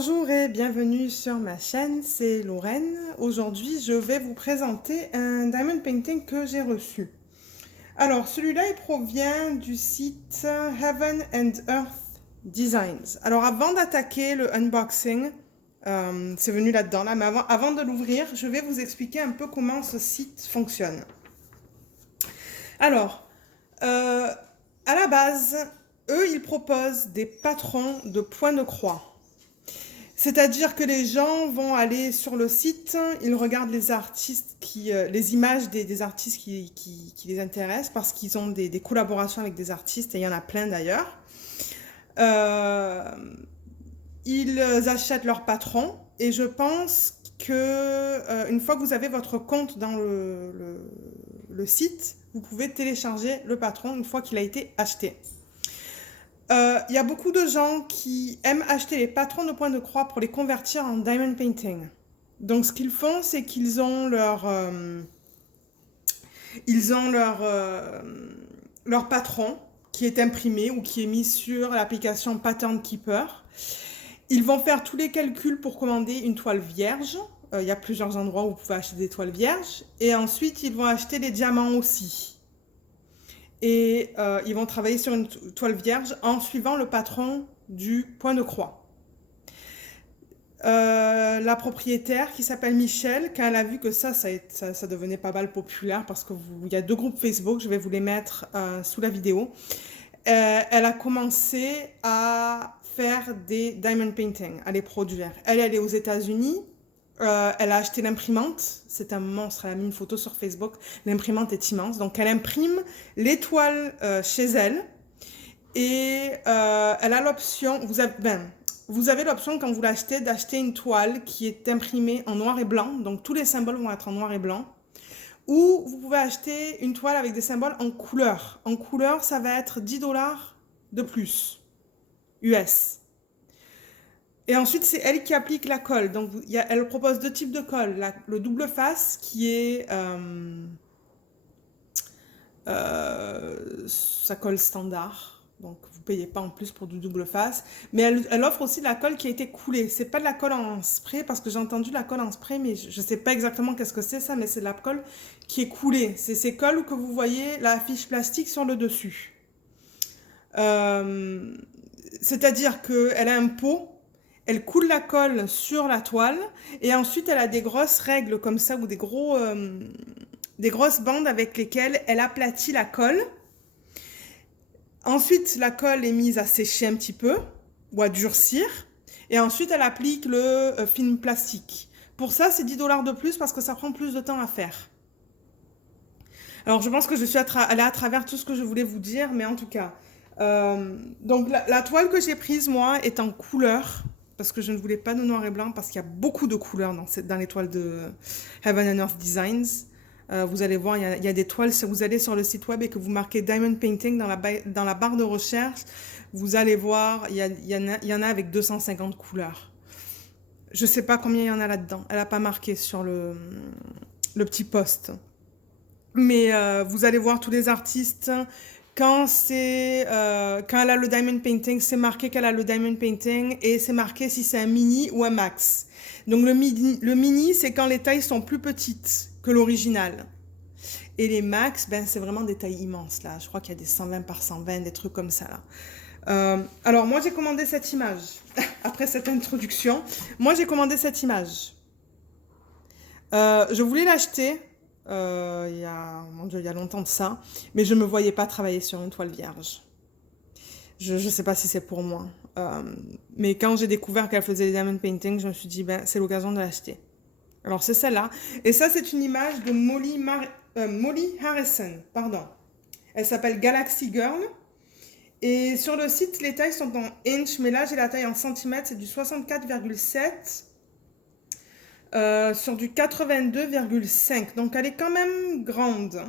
Bonjour et bienvenue sur ma chaîne, c'est Lorraine. Aujourd'hui, je vais vous présenter un diamond painting que j'ai reçu. Alors, celui-là, il provient du site Heaven and Earth Designs. Alors, avant d'attaquer le unboxing, c'est venu là-dedans, là, mais avant de l'ouvrir, je vais vous expliquer un peu comment ce site fonctionne. Alors, à la base, eux, ils proposent des patrons de points de croix. C'est-à-dire que les gens vont aller sur le site, ils regardent les artistes les images des artistes qui les intéressent parce qu'ils ont des collaborations avec des artistes et il y en a plein d'ailleurs. Euh, Ils achètent leur patron et je pense que une fois que vous avez votre compte dans le site, vous pouvez télécharger le patron une fois qu'il a été acheté. Il y a beaucoup de gens qui aiment acheter les patrons de points de croix pour les convertir en diamond painting. Donc ce qu'ils font, c'est qu'ils ont leur patron qui est imprimé ou qui est mis sur l'application Pattern Keeper. Ils vont faire tous les calculs pour commander une toile vierge. Il y a plusieurs endroits où vous pouvez acheter des toiles vierges. Et ensuite, ils vont acheter des diamants aussi. Et ils vont travailler sur une toile vierge en suivant le patron du point de croix. La propriétaire qui s'appelle Michel, quand elle a vu que ça devenait pas mal populaire parce qu'il y a deux groupes Facebook, je vais vous les mettre sous la vidéo. Elle a commencé à faire des diamond paintings, à les produire. Elle est aux États-Unis. Elle a acheté l'imprimante, c'est un monstre, elle a mis une photo sur Facebook, l'imprimante est immense, donc elle imprime l'étoile chez elle et elle a l'option, vous avez l'option quand vous l'achetez d'acheter une toile qui est imprimée en noir et blanc, donc tous les symboles vont être en noir et blanc, ou vous pouvez acheter une toile avec des symboles en couleur. En couleur, ça va être 10 $ de plus, US. Et ensuite, c'est elle qui applique la colle. Donc, elle propose deux types de colle. Le double face, qui est sa colle standard. Donc, vous ne payez pas en plus pour du double face. Mais elle offre aussi la colle qui a été coulée. C'est pas de la colle en spray, parce que j'ai entendu la colle en spray, mais je ne sais pas exactement qu'est-ce que c'est ça, mais c'est de la colle qui est coulée. C'est ces colles que vous voyez la fiche plastique sur le dessus. C'est-à-dire qu'elle a un pot. Elle coule la colle sur la toile et ensuite elle a des grosses règles comme ça ou des grosses bandes avec lesquelles elle aplatit la colle. Ensuite, la colle est mise à sécher un petit peu ou à durcir et ensuite elle applique le film plastique. Pour ça, c'est 10 $ de plus parce que ça prend plus de temps à faire. Alors, je pense que je suis allée à travers tout ce que je voulais vous dire, mais en tout cas, donc la toile que j'ai prise moi est en couleur. Parce que je ne voulais pas de noir et blanc, parce qu'il y a beaucoup de couleurs dans les toiles de Heaven and Earth Designs. Vous allez voir, il y a des toiles, si vous allez sur le site web et que vous marquez Diamond Painting dans la barre de recherche, vous allez voir, il y en a avec 250 couleurs. Je ne sais pas combien il y en a là-dedans. Elle n'a pas marqué sur le petit post. Mais vous allez voir tous les artistes. Quand elle a le diamond painting, c'est marqué qu'elle a le diamond painting et c'est marqué si c'est un mini ou un max. Donc le mini, c'est quand les tailles sont plus petites que l'original. Et les max, c'est vraiment des tailles immenses là. Je crois qu'il y a des 120 par 120, des trucs comme ça là. Alors moi j'ai commandé cette image. Après cette introduction, moi j'ai commandé cette image. Je voulais l'acheter. Il y a longtemps de ça, mais je ne me voyais pas travailler sur une toile vierge. Je ne sais pas si c'est pour moi. Mais quand j'ai découvert qu'elle faisait des diamond painting, je me suis dit, c'est l'occasion de l'acheter. Alors c'est celle-là. Et ça, c'est une image de Molly Harrison. Pardon. Elle s'appelle Galaxy Girl. Et sur le site, les tailles sont en inch, mais là, j'ai la taille en centimètres, c'est du 64,7. Sur du 82,5. Donc, elle est quand même grande.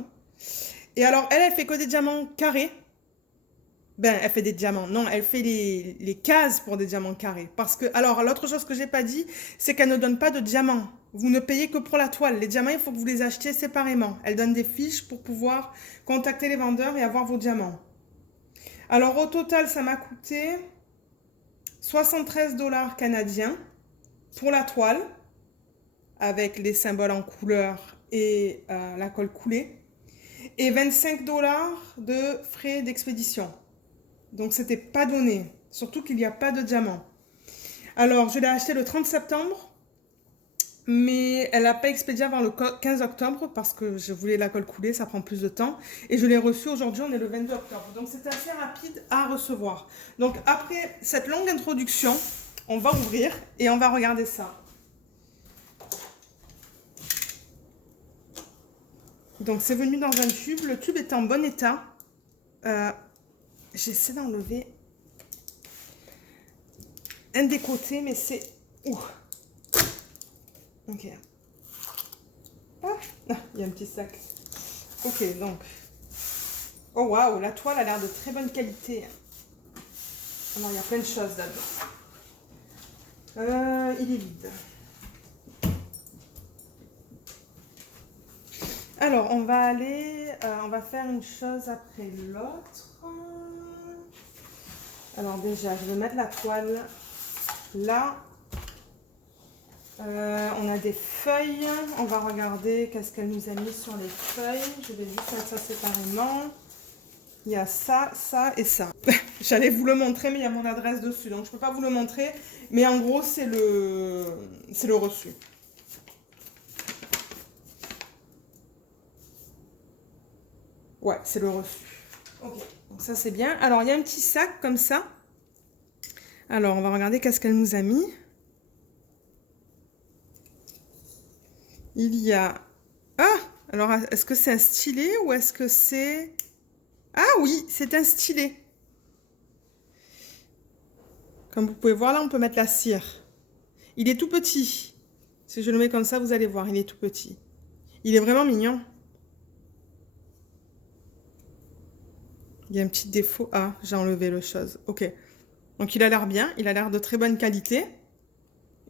Et alors, elle fait que des diamants carrés. Elle fait des diamants. Non, elle fait les cases pour des diamants carrés. Parce que, alors, l'autre chose que j'ai pas dit, c'est qu'elle ne donne pas de diamants. Vous ne payez que pour la toile. Les diamants, il faut que vous les achetiez séparément. Elle donne des fiches pour pouvoir contacter les vendeurs et avoir vos diamants. Alors, au total, ça m'a coûté 73 $ canadiens pour la toile, avec les symboles en couleur et la colle coulée, et 25 $ de frais d'expédition. Donc c'était pas donné, surtout qu'il n'y a pas de diamant. Alors je l'ai acheté le 30 septembre, mais elle n'a pas expédié avant le 15 octobre parce que je voulais la colle coulée, ça prend plus de temps. Et je l'ai reçue aujourd'hui, on est le 22 octobre. Donc c'est assez rapide à recevoir. Donc après cette longue introduction, on va ouvrir et on va regarder ça. Donc c'est venu dans un tube, le tube est en bon état. J'essaie d'enlever un des côtés, mais c'est... Ok. Ah, il y a un petit sac. Ok, donc. Oh waouh, la toile a l'air de très bonne qualité. Alors il y a plein de choses là-dedans. Il est vide. Alors, on va faire une chose après l'autre. Alors déjà, je vais mettre la toile là. On a des feuilles. On va regarder qu'est-ce qu'elle nous a mis sur les feuilles. Je vais juste mettre ça séparément. Il y a ça, ça et ça. J'allais vous le montrer, mais il y a mon adresse dessus. Donc, je ne peux pas vous le montrer. Mais en gros, c'est le reçu. Ouais, c'est le reçu. Ok, donc ça c'est bien. Alors, il y a un petit sac comme ça. Alors, on va regarder qu'est-ce qu'elle nous a mis. Il y a... Ah! Alors, est-ce que c'est un stylet ou est-ce que c'est... Ah oui, c'est un stylet. Comme vous pouvez voir, là, on peut mettre la cire. Il est tout petit. Si je le mets comme ça, vous allez voir, il est tout petit. Il est vraiment mignon. Il y a un petit défaut. Ah, j'ai enlevé le chose. Ok. Donc, il a l'air bien. Il a l'air de très bonne qualité.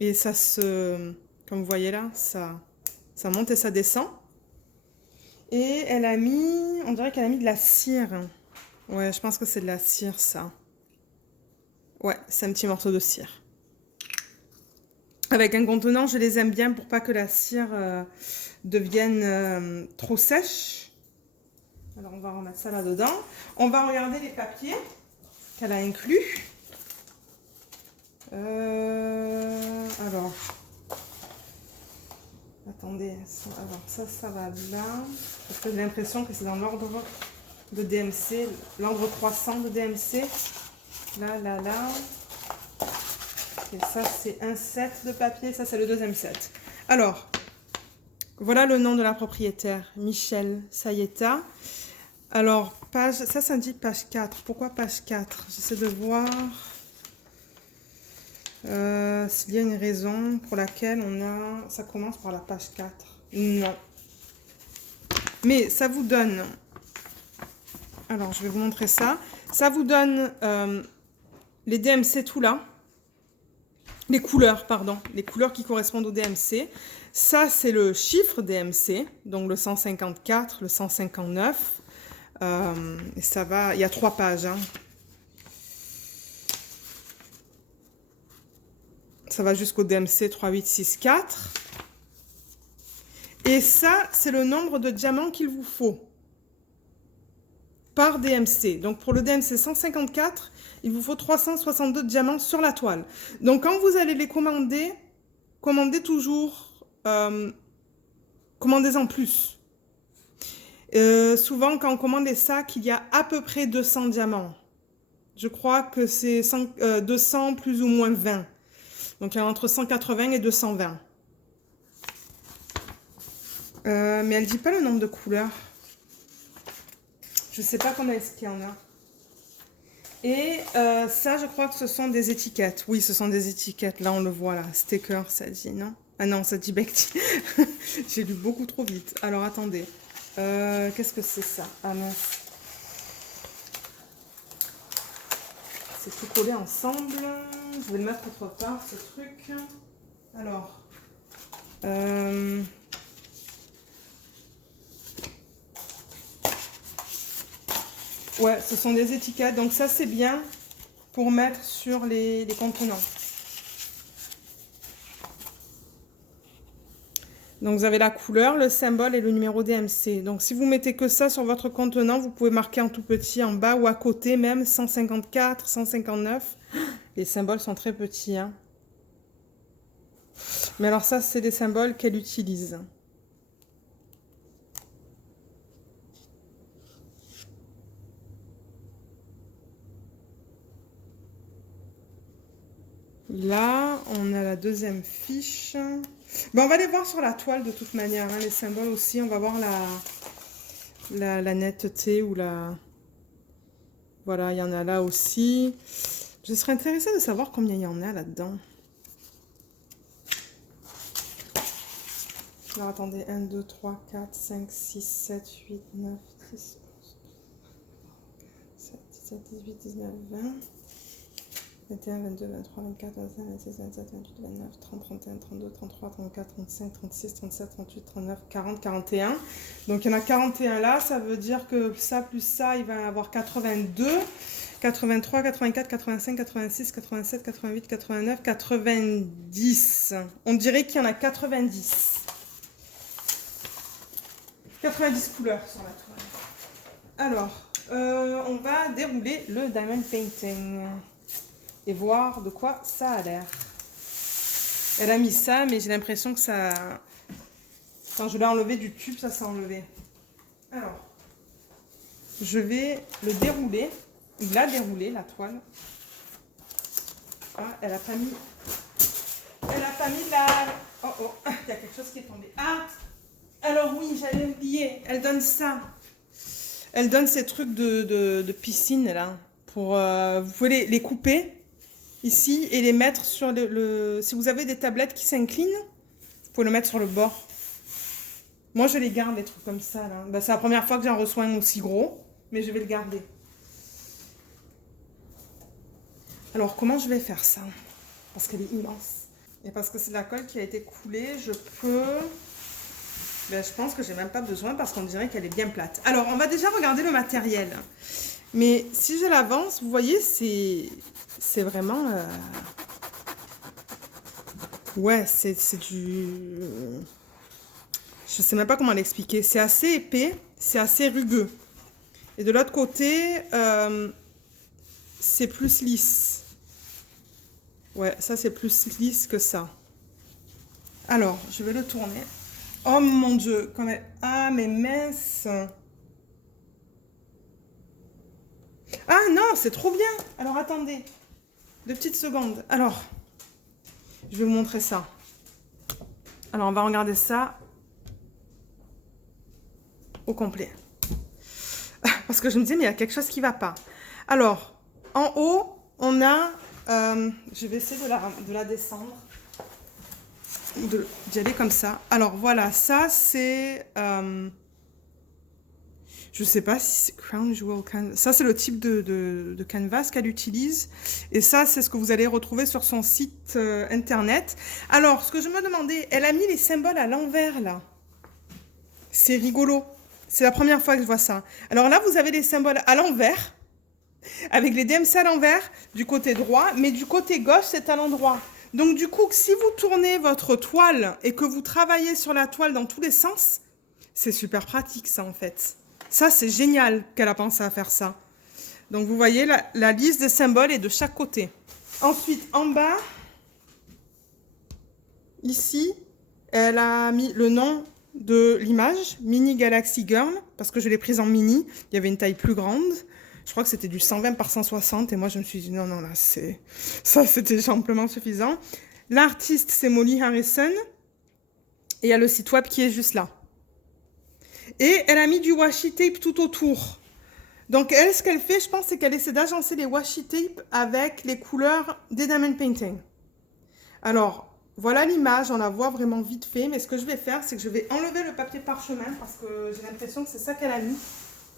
Et ça se... Comme vous voyez là, ça monte et ça descend. Et elle a mis... On dirait qu'elle a mis de la cire. Ouais, je pense que c'est de la cire, ça. Ouais, c'est un petit morceau de cire. Avec un contenant, je les aime bien pour pas que la cire devienne trop sèche. Alors, on va remettre ça là-dedans. On va regarder les papiers qu'elle a inclus. Alors, attendez. Alors, ça va là. Parce que j'ai l'impression que c'est dans l'ordre de DMC, l'ordre 300 de DMC. Là. Et ça, c'est un set de papier. Ça, c'est le deuxième set. Alors, voilà le nom de la propriétaire, Michel Sayeta. Alors, ça dit page 4. Pourquoi page 4? J'essaie de voir s'il y a une raison pour laquelle ça commence par la page 4. Non. Mais ça vous donne... Alors, je vais vous montrer ça. Ça vous donne les DMC tout là. Les couleurs, pardon. Les couleurs qui correspondent au DMC. Ça, c'est le chiffre DMC. Donc, le 154, le 159. Et ça va... Il y a 3 pages. Hein. Ça va jusqu'au DMC 3864. Et ça, c'est le nombre de diamants qu'il vous faut par DMC. Donc, pour le DMC 154, il vous faut 362 diamants sur la toile. Donc, quand vous allez les commander, commandez toujours, commandez en plus. Souvent, quand on commande les sacs, il y a à peu près 200 diamants. Je crois que c'est 200 plus ou moins 20. Donc, il y a entre 180 et 220. Mais elle ne dit pas le nombre de couleurs. Je ne sais pas combien est-ce qu'il y en a. Et ça, je crois que ce sont des étiquettes. Oui, ce sont des étiquettes. Là, on le voit, là. Sticker, ça dit, non? Ah non, ça dit Becti. J'ai lu beaucoup trop vite. Alors, attendez. Qu'est-ce que c'est ça? Ah mince. C'est tout collé ensemble. Je vais le mettre autre part, ce truc. Alors. Ouais, ce sont des étiquettes. Donc ça, c'est bien. pour mettre sur les contenants. Donc, vous avez la couleur, le symbole et le numéro DMC. Donc, si vous mettez que ça sur votre contenant, vous pouvez marquer en tout petit en bas ou à côté même 154, 159. Les symboles sont très petits, hein. Mais alors ça, c'est des symboles qu'elle utilise. Là, on a la deuxième fiche. Ben, on va les voir sur la toile de toute manière, hein, les symboles aussi. On va voir la netteté ou la... Voilà, il y en a là aussi. Je serais intéressée de savoir combien il y en a là-dedans. Alors, attendez. 1, 2, 3, 4, 5, 6, 7, 8, 9, 10, 11, 17, 18, 19, 20... 21, 22, 23, 24, 25, 26, 27, 28, 29, 30, 31, 32, 33, 34, 35, 36, 37, 38, 39, 40, 41. Donc, il y en a 41 là. Ça veut dire que ça plus ça, il va y avoir 82, 83, 84, 85, 86, 87, 88, 89, 90. On dirait qu'il y en a 90. 90 couleurs sur la toile. Alors, on va dérouler le Diamond Painting. Et voir de quoi ça a l'air. Elle a mis ça, mais j'ai l'impression que ça... Quand je l'ai enlevé du tube, ça s'est enlevé. Alors, je vais le dérouler. Il l'a déroulé, la toile. Ah, elle a pas mis... Elle a pas mis la... Oh, oh, il y a quelque chose qui est tombé. Ah, alors oui, j'avais oublié. Elle donne ça. Elle donne ces trucs de piscine, là. Pour, vous pouvez les couper. Ici, et les mettre sur si vous avez des tablettes qui s'inclinent, vous pouvez le mettre sur le bord. Moi, je les garde, des trucs comme ça, là. Ben, c'est la première fois que j'en reçois un aussi gros, mais je vais le garder. Alors, comment je vais faire ça? Parce qu'elle est immense. Et parce que c'est de la colle qui a été coulée, je peux... Ben, je pense que j'ai même pas besoin parce qu'on dirait qu'elle est bien plate. Alors, on va déjà regarder le matériel. Mais si je l'avance, vous voyez, c'est vraiment... Ouais, c'est du... Je sais même pas comment l'expliquer. C'est assez épais, c'est assez rugueux. Et de l'autre côté, c'est plus lisse. Ouais, ça c'est plus lisse que ça. Alors, je vais le tourner. Oh mon Dieu, comme elle... Ah, mais mince! Ah non, c'est trop bien. Alors attendez, 2 petites secondes. Alors, je vais vous montrer ça. Alors on va regarder ça au complet. Parce que je me disais, mais il y a quelque chose qui ne va pas. Alors, en haut, on a... je vais essayer de la descendre. D'y aller comme ça. Alors voilà, ça c'est... je sais pas si c'est Crown Jewel Canvas. Ça, c'est le type de canvas qu'elle utilise. Et ça, c'est ce que vous allez retrouver sur son site internet. Alors, ce que je me demandais, elle a mis les symboles à l'envers, là. C'est rigolo. C'est la première fois que je vois ça. Alors là, vous avez les symboles à l'envers, avec les DMC à l'envers, du côté droit, mais du côté gauche, c'est à l'endroit. Donc, du coup, si vous tournez votre toile et que vous travaillez sur la toile dans tous les sens, c'est super pratique, ça, en fait. Ça, c'est génial qu'elle a pensé à faire ça. Donc, vous voyez, la liste des symboles est de chaque côté. Ensuite, en bas, ici, elle a mis le nom de l'image, Mini Galaxy Girl, parce que je l'ai prise en mini. Il y avait une taille plus grande. Je crois que c'était du 120 par 160. Et moi, je me suis dit, non, non, là, ça, c'était amplement suffisant. L'artiste, c'est Molly Harrison. Et il y a le site web qui est juste là. Et elle a mis du washi tape tout autour. Donc, elle, ce qu'elle fait, je pense, c'est qu'elle essaie d'agencer les washi tape avec les couleurs des Diamond Painting. Alors, voilà l'image, on la voit vraiment vite fait. Mais ce que je vais faire, c'est que je vais enlever le papier parchemin parce que j'ai l'impression que c'est ça qu'elle a mis.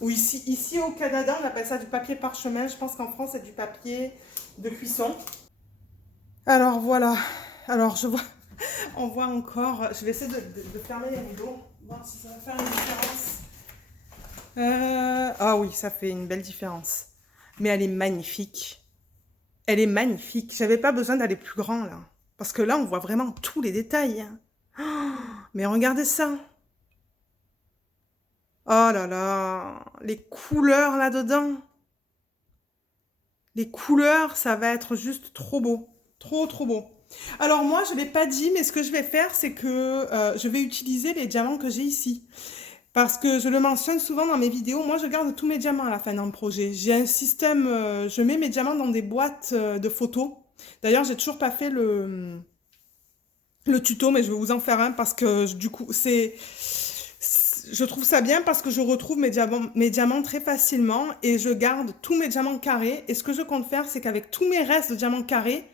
Ou ici au Canada, on appelle ça du papier parchemin. Je pense qu'en France, c'est du papier de cuisson. Alors, voilà. Alors, je vois... On voit encore... Je vais essayer de fermer les rideaux. Voir si ça va faire une différence. Ah oui, ça fait une belle différence. Mais elle est magnifique. Elle est magnifique. J'avais pas besoin d'aller plus grand, là. Parce que là, on voit vraiment tous les détails. Oh, mais regardez ça. Oh là là. Les couleurs là-dedans. Les couleurs, ça va être juste trop beau. Trop, trop beau. Alors moi, je ne l'ai pas dit, mais ce que je vais faire, c'est que je vais utiliser les diamants que j'ai ici. Parce que je le mentionne souvent dans mes vidéos, moi je garde tous mes diamants à la fin d'un projet. J'ai un système, je mets mes diamants dans des boîtes de photos. D'ailleurs, j'ai toujours pas fait le tuto, mais je vais vous en faire un parce que du coup, je trouve ça bien parce que je retrouve mes diamants très facilement et je garde tous mes diamants carrés. Et ce que je compte faire, c'est qu'avec tous mes restes de diamants carrés,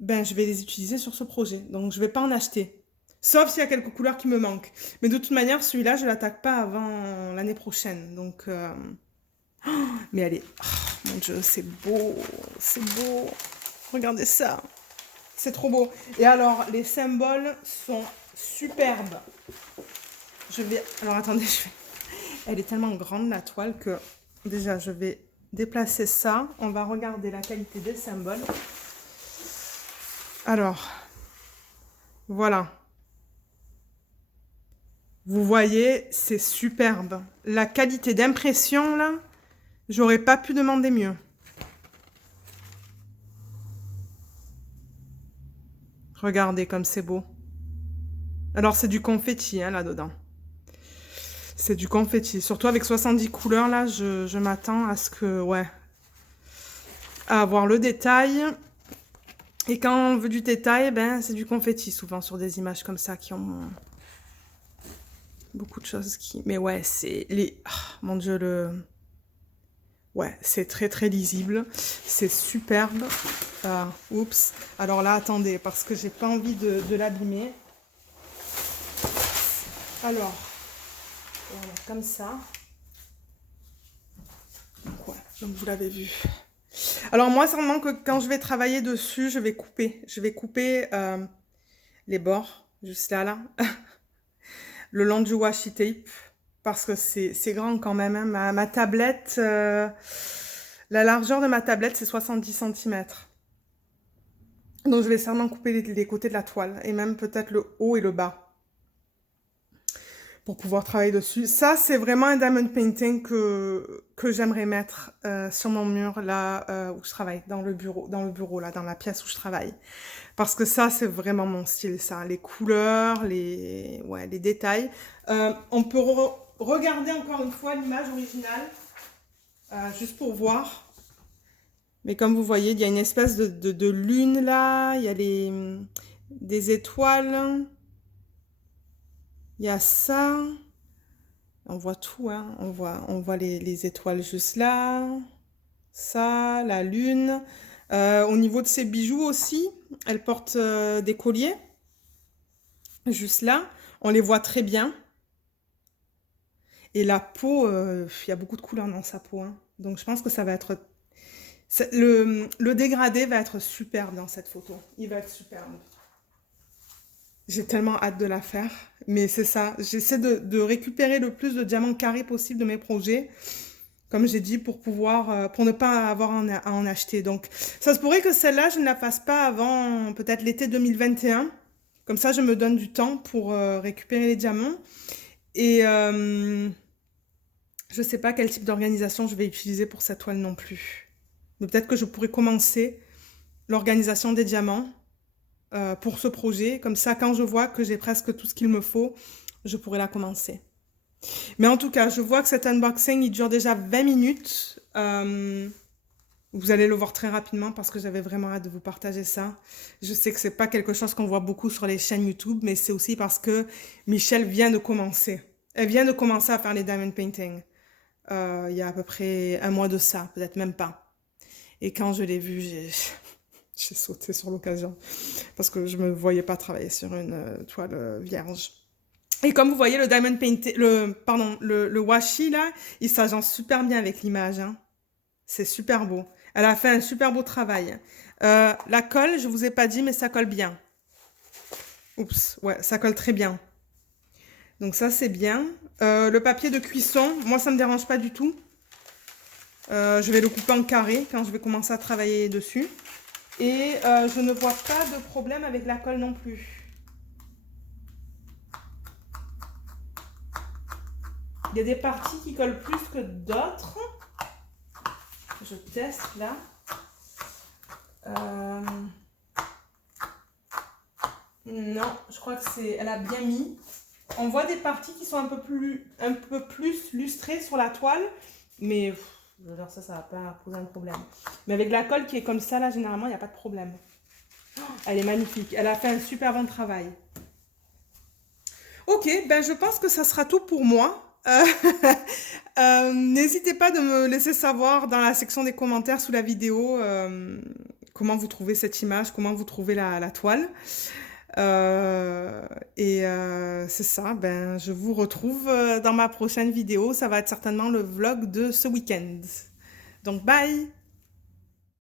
ben, je vais les utiliser sur ce projet. Donc, je vais pas en acheter. Sauf s'il y a quelques couleurs qui me manquent. Mais de toute manière, celui-là, je l'attaque pas avant l'année prochaine. Donc, mais allez, oh, mon Dieu, c'est beau, c'est beau. Regardez ça, c'est trop beau. Et alors, les symboles sont superbes. Alors attendez, elle est tellement grande la toile que déjà, je vais déplacer ça. On va regarder la qualité des symboles. Alors, voilà. Vous voyez, c'est superbe. La qualité d'impression, là, j'aurais pas pu demander mieux. Regardez comme c'est beau. Alors, c'est du confetti, hein, là-dedans. C'est du confetti. Surtout avec 70 couleurs, là, je m'attends à ce que, ouais, à avoir le détail. Et quand on veut du détail, ben, c'est du confetti, souvent, sur des images comme ça, qui ont beaucoup de choses qui... Mais ouais, c'est les... Oh, mon Dieu, ouais, c'est très, très lisible. C'est superbe. Oups. Alors là, attendez, parce que j'ai pas envie de l'abîmer. Alors, voilà, comme ça. Donc, ouais, donc vous l'avez vu. Alors moi, sûrement que quand je vais travailler dessus, je vais couper. Je vais couper les bords, juste là. Le long du washi tape. Parce que c'est grand quand même. Hein. Ma tablette, la largeur de ma tablette, c'est 70 cm. Donc je vais sûrement couper les côtés de la toile. Et même peut-être le haut et le bas. Pour pouvoir travailler dessus. Ça, c'est vraiment un diamond painting que j'aimerais mettre sur mon mur, là où je travaille, dans le bureau, là, dans la pièce où je travaille. Parce que ça, c'est vraiment mon style, ça. Les couleurs, les détails. On peut regarder encore une fois l'image originale, juste pour voir. Mais comme vous voyez, il y a une espèce de lune, là. Il y a des étoiles. Il y a ça. On voit tout, hein. On voit les étoiles juste là. Ça, la lune. Au niveau de ses bijoux aussi, elle porte des colliers. Juste là. On les voit très bien. Et la peau, il y a beaucoup de couleurs dans sa peau. Hein. Donc je pense que ça va être... Le dégradé va être superbe dans cette photo. Il va être superbe. J'ai tellement hâte de la faire, mais c'est ça. J'essaie de récupérer le plus de diamants carrés possible de mes projets, comme j'ai dit, pour ne pas avoir à en acheter. Donc, ça se pourrait que celle-là, je ne la fasse pas avant peut-être l'été 2021. Comme ça, je me donne du temps pour récupérer les diamants. Et je ne sais pas quel type d'organisation je vais utiliser pour cette toile non plus. Mais peut-être que je pourrais commencer l'organisation des diamants. Pour ce projet. Comme ça, quand je vois que j'ai presque tout ce qu'il me faut, je pourrai la commencer. Mais en tout cas, je vois que cet unboxing, il dure déjà 20 minutes. Vous allez le voir très rapidement parce que j'avais vraiment hâte de vous partager ça. Je sais que c'est pas quelque chose qu'on voit beaucoup sur les chaînes YouTube, mais c'est aussi parce que Michelle vient de commencer. Elle vient de commencer à faire les diamond painting. Il y a à peu près un mois de ça, peut-être même pas. Et quand je l'ai vu, j'ai sauté sur l'occasion parce que je me voyais pas travailler sur une toile vierge. Et comme vous voyez, le diamond painting, le washi là, il s'agence super bien avec l'image. Hein. C'est super beau. Elle a fait un super beau travail. La colle, je vous ai pas dit, mais ça colle bien. Oups, ouais, ça colle très bien. Donc ça, c'est bien. Le papier de cuisson, moi, ça me dérange pas du tout. Je vais le couper en carré quand je vais commencer à travailler dessus. Et je ne vois pas de problème avec la colle non plus. Il y a des parties qui collent plus que d'autres. Je teste là. Non, je crois que c'est, elle a bien mis. On voit des parties qui sont un peu plus lustrées sur la toile, mais je veux dire, ça va pas poser un problème. Mais avec la colle qui est comme ça, là, généralement, il n'y a pas de problème. Elle est magnifique. Elle a fait un super bon travail. Ok, ben je pense que ça sera tout pour moi. N'hésitez pas de me laisser savoir dans la section des commentaires sous la vidéo comment vous trouvez cette image, comment vous trouvez la toile. C'est ça, ben, je vous retrouve dans ma prochaine vidéo. Ça va être certainement le vlog de ce week-end. Donc, bye!